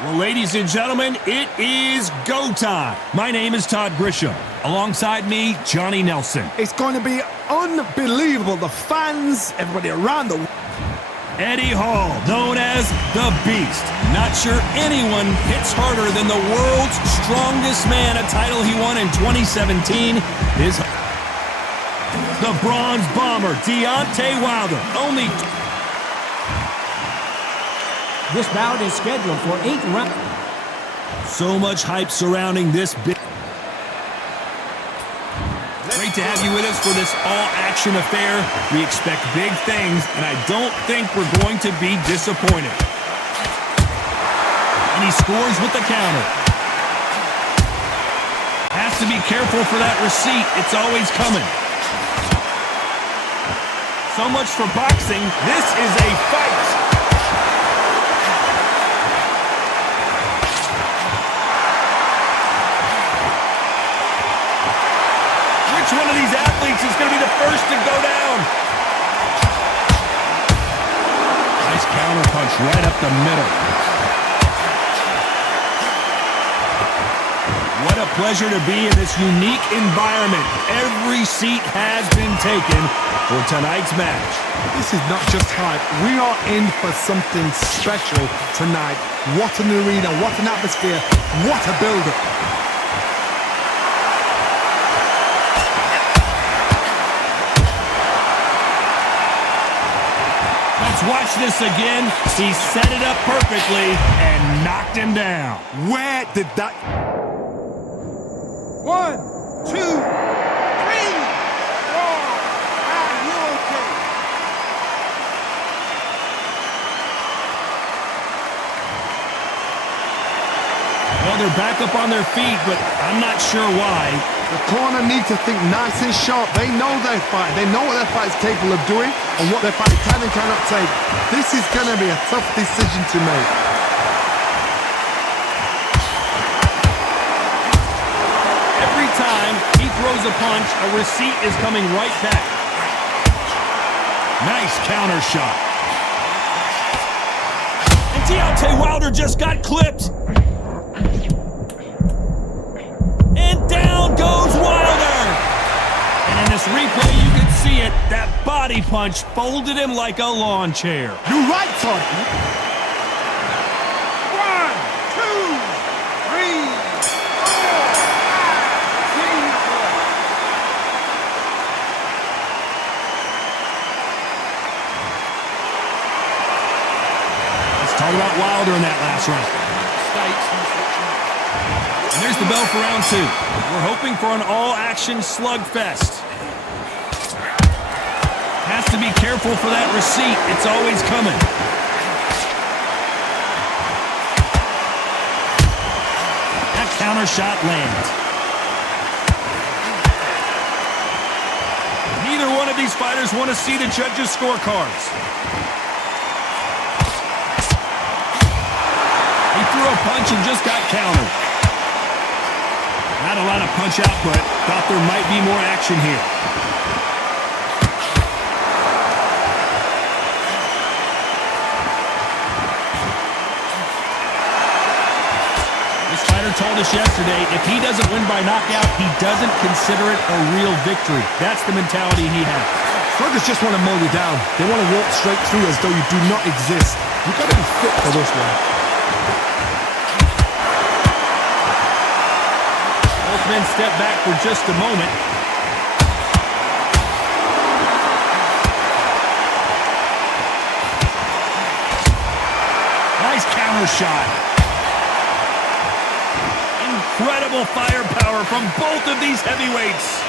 Well, ladies and gentlemen, it is go time. My name is Todd Grisham. Alongside me, Johnny Nelson. It's going to be unbelievable. The fans, everybody around the... Eddie Hall, known as the Beast. Not sure anyone hits harder than the world's strongest man, a title he won in 2017. Is the Bronze Bomber, Deontay Wilder. Only... This bout is scheduled for 8 rounds. So much hype surrounding this big. Great to have you with us for this all-action affair. We expect big things, and I don't think we're going to be disappointed. And he scores with the counter. Has to be careful for that receipt. It's always coming. So much for boxing. This is a fight. Which one of these athletes is going to be the first to go down? Nice counter punch right up the middle. What a pleasure to be in this unique environment. Every seat has been taken for tonight's match. This is not just hype. We are in for something special tonight. What an arena, what an atmosphere, what a build-up. Watch this again. He set it up perfectly and knocked him down. Where did that... 1, 2, 3, 4, and you're okay. Well, they're back up on their feet, but I'm not sure why. The corner need to think nice and sharp. They know their fight. They know what their fight is capable of doing and what their fight can and cannot take. This is going to be a tough decision to make. Every time he throws a punch, a receipt is coming right back. Nice counter shot. And Deontay Wilder just got clipped. Goes Wilder! And in this replay, you can see it. That body punch folded him like a lawn chair. You're right, Todd. 1, 2, 3, 4, 5. Let's talk about Wilder in that last round. And there's the bell for round 2. We're hoping for an all-action slugfest. Has to be careful for that receipt. It's always coming. That counter shot lands. Neither one of these fighters want to see the judges' scorecards. He threw a punch and just got countered. Not a lot of punch output. Thought there might be more action here. This fighter told us yesterday, if he doesn't win by knockout, he doesn't consider it a real victory. That's the mentality he has. Strikers just want to mow you down. They want to walk straight through as though you do not exist. You've got to be fit for this one. Men step back for just a moment. Nice counter shot. Incredible firepower from both of these heavyweights.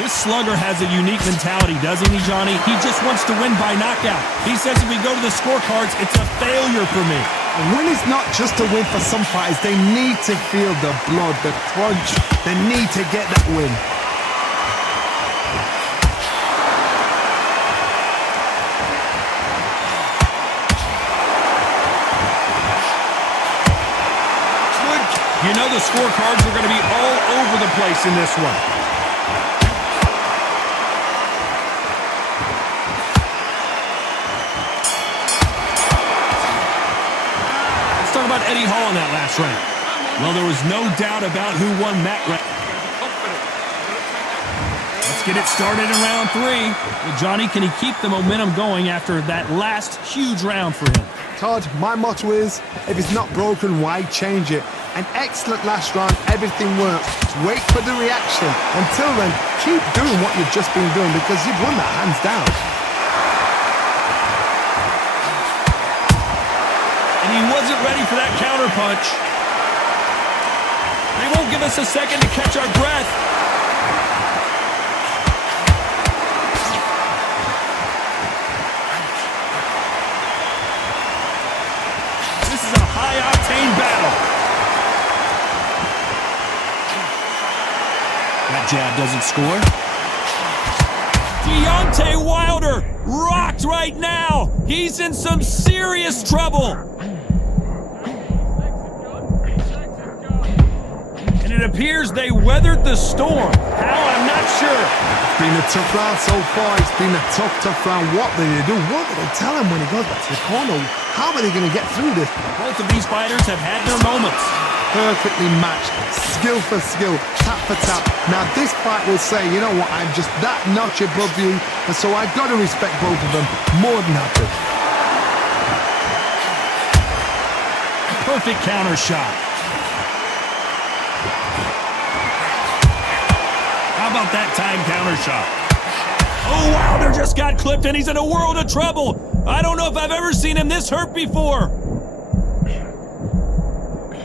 This slugger has a unique mentality, doesn't he, Johnny? He just wants to win by knockout. He says if we go to the scorecards, it's a failure for me. A win is not just a win for some fighters. They need to feel the blood, the crunch. They need to get that win. You know the scorecards are going to be all over the place in this one. talk about Eddie Hall in that last round. Well, there was no doubt about who won that round. Let's get it started in round 3. Well, Johnny, can he keep the momentum going after that last huge round for him? Todd, my motto is, if it's not broken, why change it? An excellent last round, everything works. Wait for the reaction. Until then, keep doing what you've just been doing because you've won that hands down. And he wasn't ready for that counter punch. They won't give us a second to catch our breath. This is a high-octane battle. That jab doesn't score. Deontay Wilder rocked right now. He's in some serious trouble. And it appears they weathered the storm. How? I'm not sure. It's been a tough round so far. It's been a tough round. What did they do? What did they tell him when he goes back to the corner? How are they going to get through this? Both of these fighters have had their moments. Perfectly matched, skill for skill, tap for tap. Now this fight will say, you know what, I'm just that notch above you, and so I've got to respect both of them more than happy. Perfect counter shot. How about that time counter shot? Oh, Wilder just got clipped and he's in a world of trouble. I don't know if I've ever seen him this hurt before.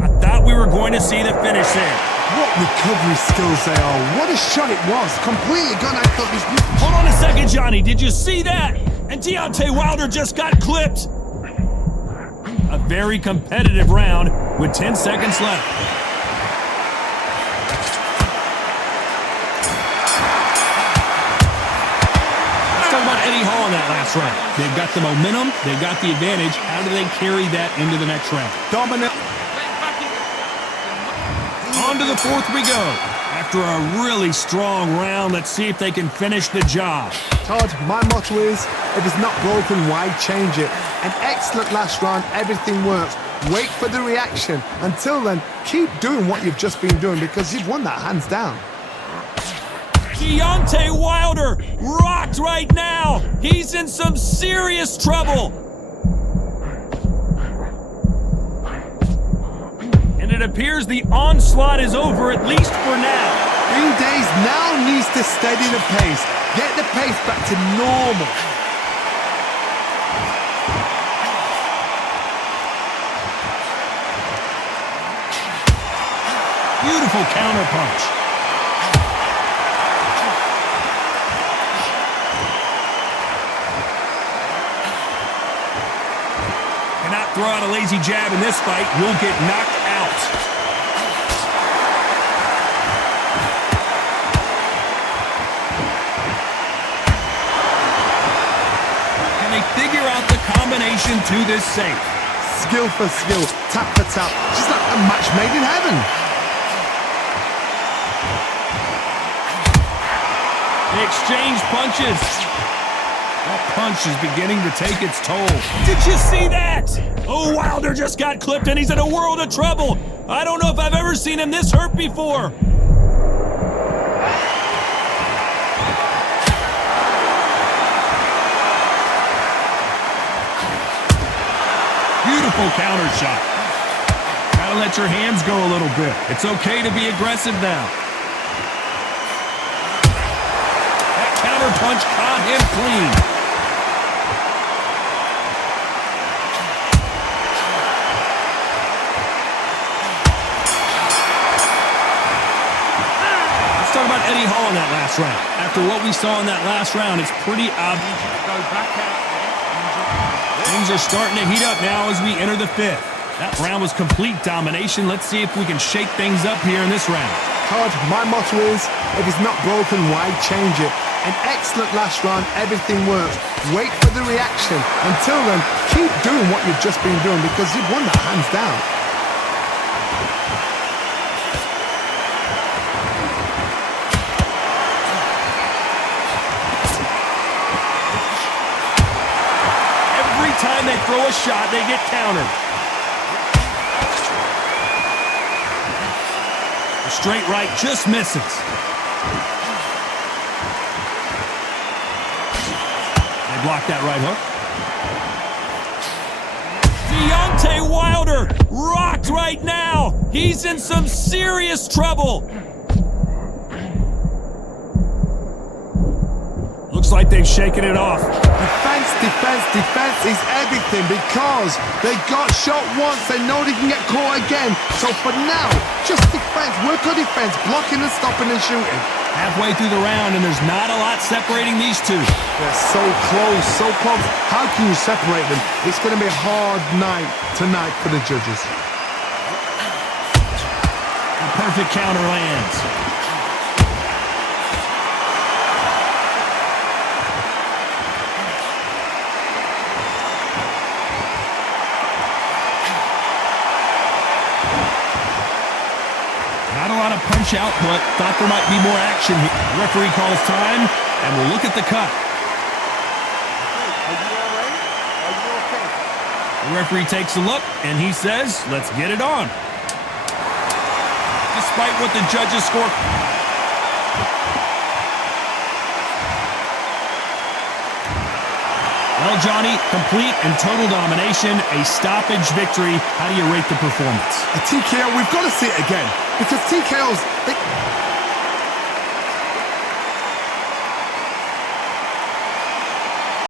I thought we were going to see the finish there. What recovery skills they are. What a shot it was. Completely gone. I thought this... Hold on a second, Johnny. Did you see that? And Deontay Wilder just got clipped. A very competitive round with 10 seconds left. Let's talk about Eddie Hall in that last round. They've got the momentum. They've got the advantage. How do they carry that into the next round? Dominant. On to the 4th we go. After a really strong round, let's see if they can finish the job. Todd, my motto is, if it's not broken, why change it? An excellent last round, everything works. Wait for the reaction. Until then, keep doing what you've just been doing because you've won that hands down. Deontay Wilder rocked right now. He's in some serious trouble. And it appears the onslaught is over, at least for now. Green Days now needs to steady the pace. Get the pace back to normal. Beautiful counter punch. Cannot throw out a lazy jab in this fight. You'll get knocked out. Can they figure out the combination to this safe? Skill for skill, tap for tap. Just like a match made in heaven. They exchange punches. That punch is beginning to take its toll. Did you see that? Oh, Wilder just got clipped and he's in a world of trouble. I don't know if I've ever seen him this hurt before. Beautiful counter shot. Gotta let your hands go a little bit. It's okay to be aggressive now. That counter punch caught him clean. Talk about Eddie Hall in that last round. After what we saw in that last round, it's pretty obvious. Things are starting to heat up now as we enter the 5th. That round was complete domination. Let's see if we can shake things up here in this round. Todd, my motto is, if it's not broken, why change it? An excellent last round, everything works. Wait for the reaction. Until then, keep doing what you've just been doing because you've won that hands down. Every time they throw a shot, they get countered. The straight right just misses. They block that right hook. Deontay Wilder rocked right now. He's in some serious trouble. Looks like they've shaken it off. Defense is everything because they got shot once. They know they can get caught again. So for now, just defense. Work on defense, blocking and stopping and shooting. Halfway through the round, and there's not a lot separating these two. They're so close, so close. How can you separate them? It's going to be a hard night tonight for the judges. The perfect counter lands. Not a lot of punch output. Thought there might be more action here. The referee calls time, and we'll look at the cut. Are you all right? Are you okay? The referee takes a look, and he says, let's get it on. Despite what the judges score. Well, Johnny, complete and total domination, a stoppage victory. How do you rate the performance? A TKO, we've got to see it again. Because TKOs,